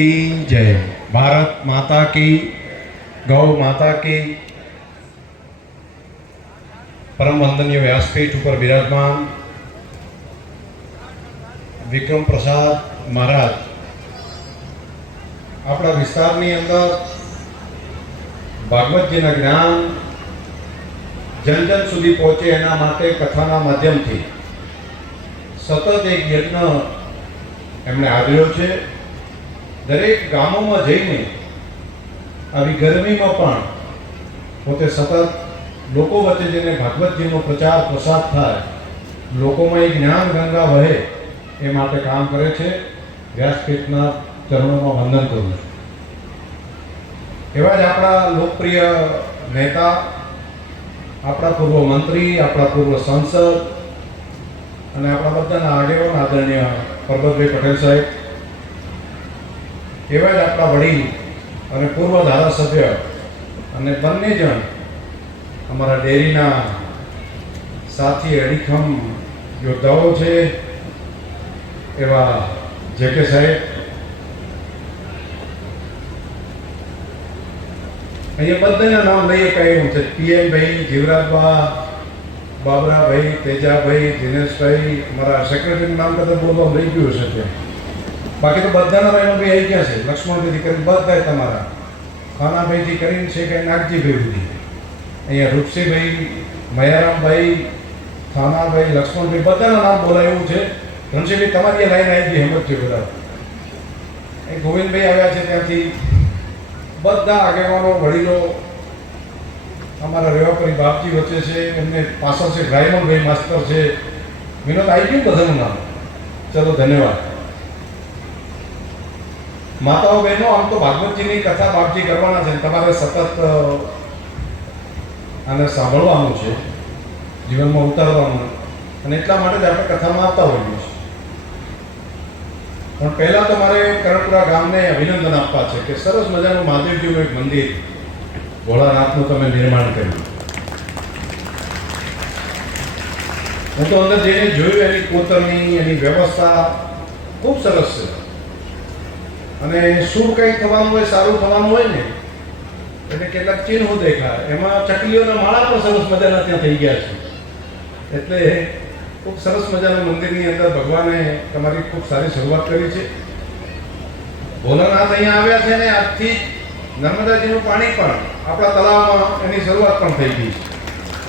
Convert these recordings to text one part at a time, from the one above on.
की जय। भारत माता की, गौ माता की। परम वंदनीय व्यासपीठ पर विराजमान विक्रम प्रसाद महाराज अपना विस्तारनी अंदर भागवतजीना ज्ञान जन जन सुधी पहुंचे एना माटे कथाना माध्यमथी सतत एक यज्ञ एमणे आदर्यो छे। दरेक गामोमां जईने आवी गरमीमां पण पोते सतत लोको वच्चे जईने भागवतजीनो प्रचार प्रसार थाय, लोकोमां एक ज्ञान गंगा वहे ए माटे काम करे छे। व्यासपीठना चरणोमां वंदन करूं छुं। एवा ज आपणा लोकप्रिय नेता, आपणा पूर्व मंत्री, आपणा पूर्व सांसद અને આપણા બધાના આગેવાન આદરણીય પરબતભાઈ પટેલ સાહેબ, એવા જ આપણા વડીલ અને પૂર્વ ધારાસભ્ય અને બંને જણ અમારા ડેરીના સાથી અડીખમ યોદ્ધાઓ છે એવા જેકે સાહેબ, અહીંયા બધાના નામ લઈએ કાંઈ એવું છે, પીએમ ભાઈ, જીવરાજબા, बाबरा भाई, तेजा भाई, दिनेश भाई, हमारा सेक्रेटरी नाम कदा बोलवा रही गयो छे। बाकी तो बधाना भाई भी आई गया है। लक्ष्मण भाई करीन बधा है तमारा, खाना भाई जी करीन छे के नागजी भाई सुधी, अहींया रूपसी भाई, मयाराम भाई, थाना भाई, लक्ष्मण भाई बधाना नाम बोलाव्युं छे। धनसी भाई तमारी लाइन आई गई हेमंतजी बराबर। ए गोविंद भाई आव्या छे त्यांथी बधा आगेवानो वडीलो हमारा रेवापरी बापजी वच्चे छे, एमने पाछळ से रायमल भाई मास्टर छे, विनोद आई गयुं बधानुं नाम। चलो धन्यवाद। माताओ बहनों, आम तो भागवतजीनी कथा बापजी करवाना छे, तमारे सतत आने सांभळवानुं छे, जीवनमां उतारवानुं, अने એટલા માટે જ આપણે કથામાં આવતા હોઈએ છીએ। પણ પહેલા તો મારે કરણપુરા ગામને અભિનંદન આપવા છે કે સરસ મજાનું મહાદેવજીનું એક મંદિર ભોળાનાથનું તમે નિર્માણ કર્યું। હું તો અંદર જઈને જોયું, એની કોતરણી, એની વ્યવસ્થા ખૂબ સરસ છે। અને શુભ કંઈક થવાનું હોય, સારું થવાનું હોય ને એટલે કેટલાક ચિહ્નો દેખાય, એમાં ચકલીઓના માળા પણ સરસ મજાના ત્યાં થઈ ગયા છે। એટલે ખૂબ સરસ મજાના મંદિરની અંદર ભગવાને તમારી ખૂબ સારી શરૂઆત કરી છે। ભોલાનાથ અહીંયા આવ્યા છે ને આજથી નર્મદાજીનું પાણી પણ આપણા તળાવમાં એની શરૂઆત પણ થઈ ગઈ છે।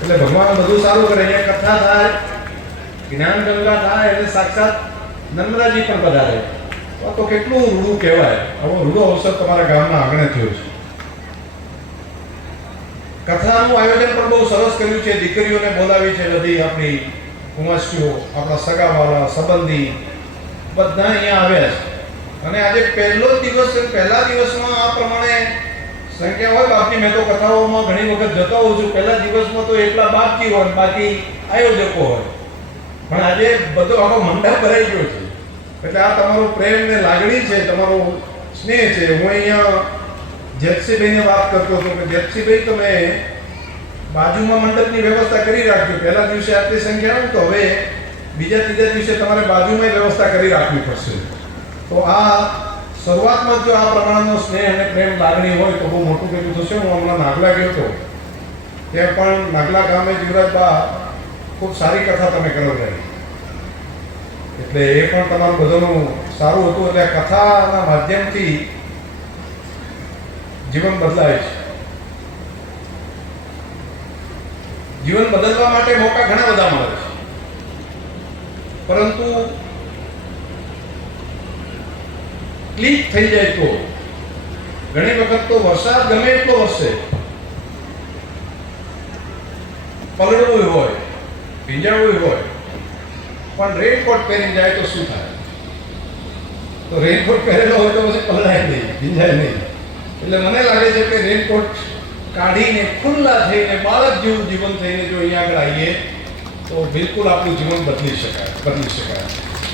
એટલે ભગવાન બધું સારું કરે। અહીંયા કથા થાય, જ્ઞાન ગંગા થાય એટલે સાક્ષાત નર્મદાજી પણ પધારે। તો કેટલું રૂડું કહેવાય। આવો રૂડો અવસર તમારા ગામના આંગણે થયો છે। કથાનું આયોજન પણ બહુ સરસ કર્યું છે। દીકરીઓને બોલાવી છે, બધી આપણી કુમાસીઓ, આપણા સગાવાળા, સંબંધી બધા અહીંયા આવ્યા છે। અને આજે પહેલો દિવસ છે, પહેલા દિવસમાં આ પ્રમાણે સંખ્યા હોય બાપજી। મેં તો કથાઓમાં ઘણી વખત જતો હોઉં છું, પહેલા દિવસમાં તો એકલા બાપજી હોય, બાકી આયોજકો હોય, પણ આજે બધો આખો મંડપ ભરાઈ ગયો છે। એટલે આ તમારો પ્રેમ ને લાગણી છે, તમારો સ્નેહ છે। હું અહીંયા જેતસીભાઈને વાત કરતો હતો કે જેતસીભાઈ તમે બાજુમાં મંડપની વ્યવસ્થા કરી રાખજો। પહેલા દિવસે આટલી સંખ્યા હોય તો હવે બીજા ત્રીજા દિવસે તમારે બાજુમાં વ્યવસ્થા કરી રાખવી પડશે। तो आ शुरुआत में जो आ प्रमाण स्नेह और प्रेम लागणी हो तो बहुत मोटू पेलू थशे। हूँ हमणां नागला गयो तो त्यां पण नागला गामे जीवराजबा खूब सारी कथा तमे करावराई, एटले ए पण तमारुं बधानुं सारुं हतुं। एटले कथाना माध्यमथी जीवन बदलाय छे। जीवन बदलवा माटे मौका घणा बधा मळे छे, परंतु क्लिक थी जाए तो घणी वखत तो वरसाद गमे એટલો વરસે, પલળવું હોય, ભીંજાવું હોય, પણ રેનકોટ પહેરી જાય તો શું થાય? તો રેનકોટ પહેરેલો હોય તો પછી પલળાય નહીં, ભીંજાય નહીં। એટલે મને લાગે છે કે રેનકોટ કાઢીને ખુલ્લા થઈને બાળક જેવું જીવન થઈને જો અહીંયા આગળ આવીએ તો બિલકુલ આપણું જીવન બદલી શકાય।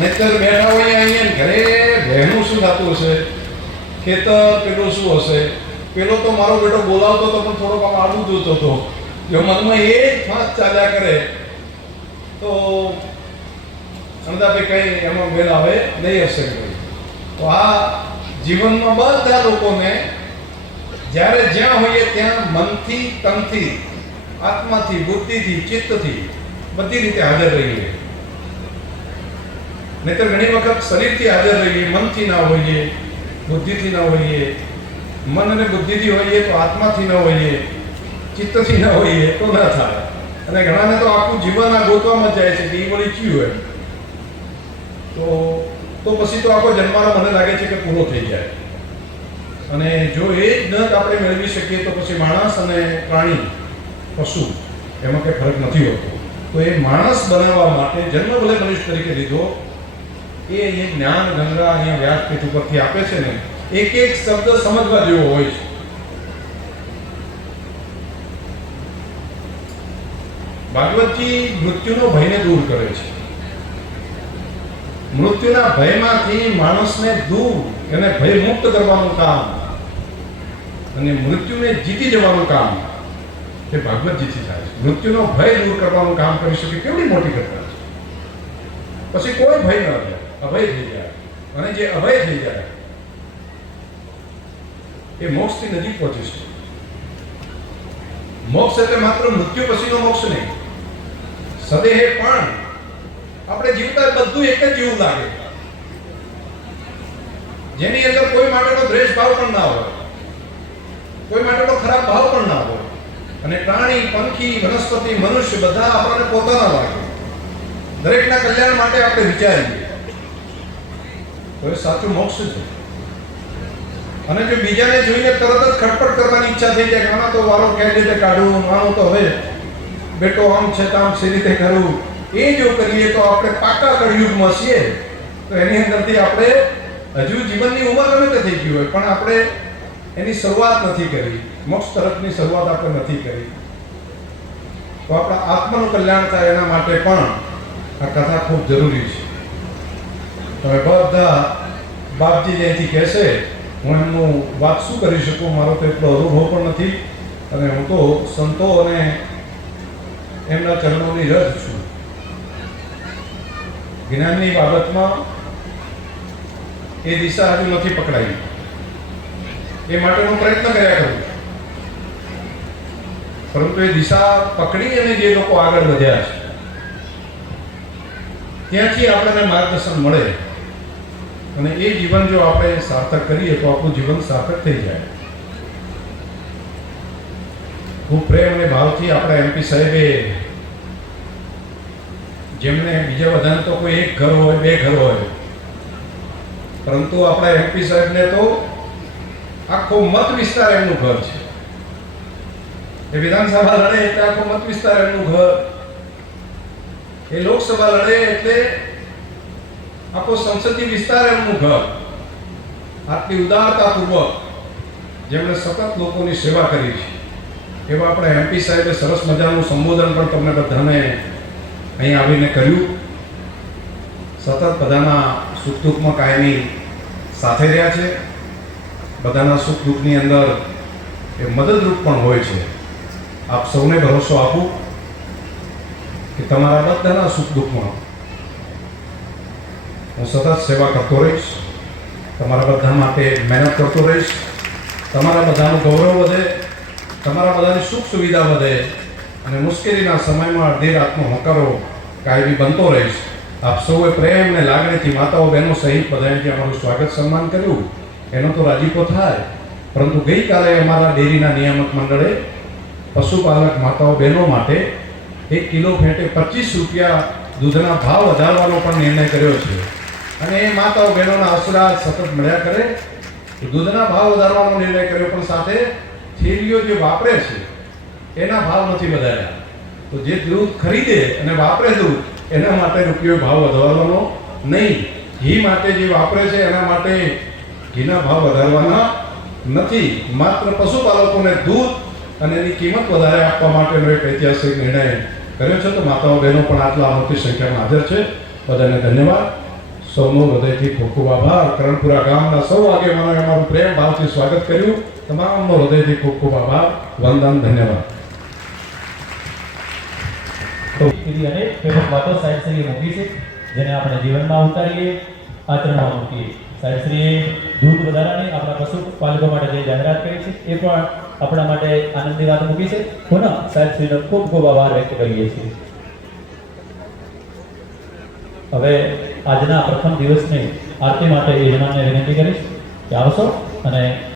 नहींतर बैठा हुआ अहीं घरे बहनों शू थतुं हशे, खेतर पेलुं शू हशे, पेलो तो मारो बेटो बोलावतो तो पण थोड़ो काम आडू जोतो तो, जो मन में ए फास्ट चाल्या करे तो अमदाभाई कहीं एमां मेल आवे नहीं हशे। तो आ જીવનમાં બધા લોકોને જ્યારે જ્યાં હોઈએ ત્યાં મનથી, તનથી, આત્માથી, બુદ્ધિથી, ચિત્તથી બધી રીતે હાજર રહીએ. નહીતર ઘણી વખત શરીરથી હાજર રહીએ, મનથી ના હોઈએ, બુદ્ધિથી ના હોઈએ. મન અને બુદ્ધિથી હોઈએ તો આત્માથી ન હોઈએ, ચિત્તથી ન હોઈએ તો ના થાય. અને ઘણાને તો આખું જીવન આ ગોતવામાં જ જાય છે કે એ વળી ચીયું એમ. તો પછી તો આખો જન્મારો મને લાગે છે કે પૂરો થઈ જાય. અને જો એ જ ન આપણે મેળવી શકીએ તો પછી માણસ અને પ્રાણી, પશુ, એમાં કંઈ ફરક નથી હોતો. તો એ માણસ બનાવવા માટે જન્મ ભલે મનુષ્ય તરીકે લીધો, એ જ્ઞાન ગંગા અહીંયા વ્યાસપીઠ ઉપરથી આપે છે ને, એક એક શબ્દ સમજવા જેવો હોય છે. ભાગવતજી મૃત્યુનો ભયને દૂર કરે છે. મૃત્યુના ભયમાંથી માણસને દૂર, એને ભય મુક્ત કરવાનું કામ અને મૃત્યુને જીતી જવાનું કામ એ ભાગવતજીથી થાય છે. મૃત્યુનો ભય દૂર કરવાનું કામ કરી શકે, કેવડી મોટી ઘટના છે. પછી કોઈ ભય ન રહે, અભય થઈ જાય. અને જે અભય થઈ જાય એ મોક્ષથી નજીક પહોંચે છે. મોક્ષ એટલે માત્ર મૃત્યુ પછીનો મોક્ષ નહીં. સદેહે પણ આપણે જીવતા બધું એક જ જેવું લાગે, જેની અંદર કોઈ માટેનો દ્વેષ ભાવ પણ ના હોય, કોઈ માટેનો ખરાબ ભાવ પણ ના હોય. અને પ્રાણી, પંખી, વનસ્પતિ, મનુષ્ય બધા આપણને પોતાના લાગે. દરેકના કલ્યાણ માટે આપણે વિચારીએ તો એ સાચું મોક્ષ છે. અને જો બીજાને જોઈને તરત જ ખટપટ કરવાની ઈચ્છા થઈ જાય કે આના તો વારો કઈ રીતે કાઢું, આનું તો હવે બેટો આમ છે તામ સી રીતે કરું, એ જો કરીએ તો આપણે પાકા કળિયુગમાં છીએ. તો એની અંદરથી આપણે હજુ જીવનની ઉંમર ગમે તે થઈ ગઈ હોય પણ આપણે એની શરૂઆત નથી કરી, મોક્ષ તરફની શરૂઆત આપણે નથી કરી. તો આપણા આત્માનું કલ્યાણ થાય એના માટે પણ આ કથા ખૂબ જરૂરી છે. તમે બધા બાપજી જ્યાંથી કહેશે, હું એમનું વાત શું કરી શકું, મારો તો એટલો અનુભવ પણ નથી. અને હું તો સંતો અને એમના ચરણોની રજ છું. જ્ઞાનની બાબતમાં એ દિશા હજુ નથી પકડાઈ, એ માટેનો પ્રયત્ન કર્યા કરું. પરંતુ એ દિશા પકડી અને જે લોકો આગળ વધ્યા છે ત્યાંથી આપણને માર્ગદર્શન મળે. અને એ જીવન જો આપણે સાર્થક કરીએ તો આપણું જીવન સાર્થક થઈ જાય. ખૂબ પ્રેમ અને ભાવથી આપણા એમપી સાહેબે, જેમને બીજા બધાને તો કોઈ એક ઘર હોય, બે ઘર હોય, પરંતુ આપણા એમપી સાહેબને તો આખો મત વિસ્તાર એમનું ઘર છે. એ વિધાનસભા લડે એટલે આખો મત વિસ્તાર એમનું ઘર, એ લોકસભા લડે એટલે આખો સંસદીય વિસ્તાર એમનું ઘર. આટલી ઉદારતાપૂર્વક જેમણે સતત લોકોની સેવા કરી છે એવા આપણા એમપી સાહેબે સરસ મજાનું સંબોધન પણ તમને બધાને અહીં આવીને કર્યું. સતત બધાના સુખ દુઃખમાં કાયમી સાથે રહ્યા છે. બધાના સુખ દુઃખની અંદર એ મદદરૂપ પણ હોય છે. આપ સૌને ભરોસો આપું કે તમારા બધાના સુખ દુઃખમાં હું સતત સેવા કરતો રહીશ, તમારા બધા માટે મહેનત કરતો રહીશ, તમારા બધાનું ગૌરવ વધે, તમારા બધાની સુખ સુવિધા વધે અને મુશ્કેલીના સમયમાં અડધી રાતનો હોંકારો કાયમી બનતો રહીશ. આપ સૌએ પ્રેમ અને લાગણીથી માતાઓ બહેનો સહિત બધાએ જે અમારું સ્વાગત સન્માન કર્યું એનો તો રાજીપો થાય. પરંતુ ગઈકાલે અમારા ડેરીના નિયામક મંડળે પશુપાલક માતાઓ બહેનો માટે 1 કિલો ફેટે 25 રૂપિયા દૂધના ભાવ વધારવાનો પણ નિર્ણય કર્યો છે. અને એ માતાઓ બહેનોના આશીર્વાદ સતત મળ્યા કરે. દૂધના ભાવ વધારવાનો નિર્ણય કર્યો પણ સાથે થેલીઓ જે વાપરે છે એના ભાવ નથી વધાર્યા. તો જે દૂધ ખરીદે અને વાપરે દૂધ એના માટે રૂપિયો ભાવ વધારવાનો નહીં. ઘી માટે જે વાપરે છે એના માટે ઘીના ભાવ વધારવાના નથી. માત્ર પશુપાલકોને દૂધ અને એની કિંમત વધારે આપવા માટેનો એક ઐતિહાસિક નિર્ણય કર્યો છે. તો માતાઓ બહેનો પણ આટલા મોટી સંખ્યામાં હાજર છે. બધાને ધન્યવાદ. સૌનો હૃદયથી ખૂબ ખૂબ આભાર. કરણપુરા ગામના સૌ આગેવાનોએ અમારું પ્રેમ ભાવથી સ્વાગત કર્યું. તમામનો હૃદયથી ખૂબ ખૂબ આભાર. વંદન, ધન્યવાદ. અનેક ફેમસ વાતો સાહેબ શ્રીએ મૂકી છે જેને આપણે જીવનમાં ઉતારીએ, આચરણમાં મૂકીએ. સાહેબશ્રીએ દૂધ વધારાની આપણા પશુપાલકો માટે જે જાહેરાત કરી છે એ પણ આપણા માટે આનંદની વાત મૂકી છે. પુનઃ સાહેબશ્રીનો ખૂબ ખૂબ આભાર વ્યક્ત કરીએ છીએ. હવે આજના પ્રથમ દિવસની આરતી માટે યજમાનને વિનંતી કરીશ કે આવશો અને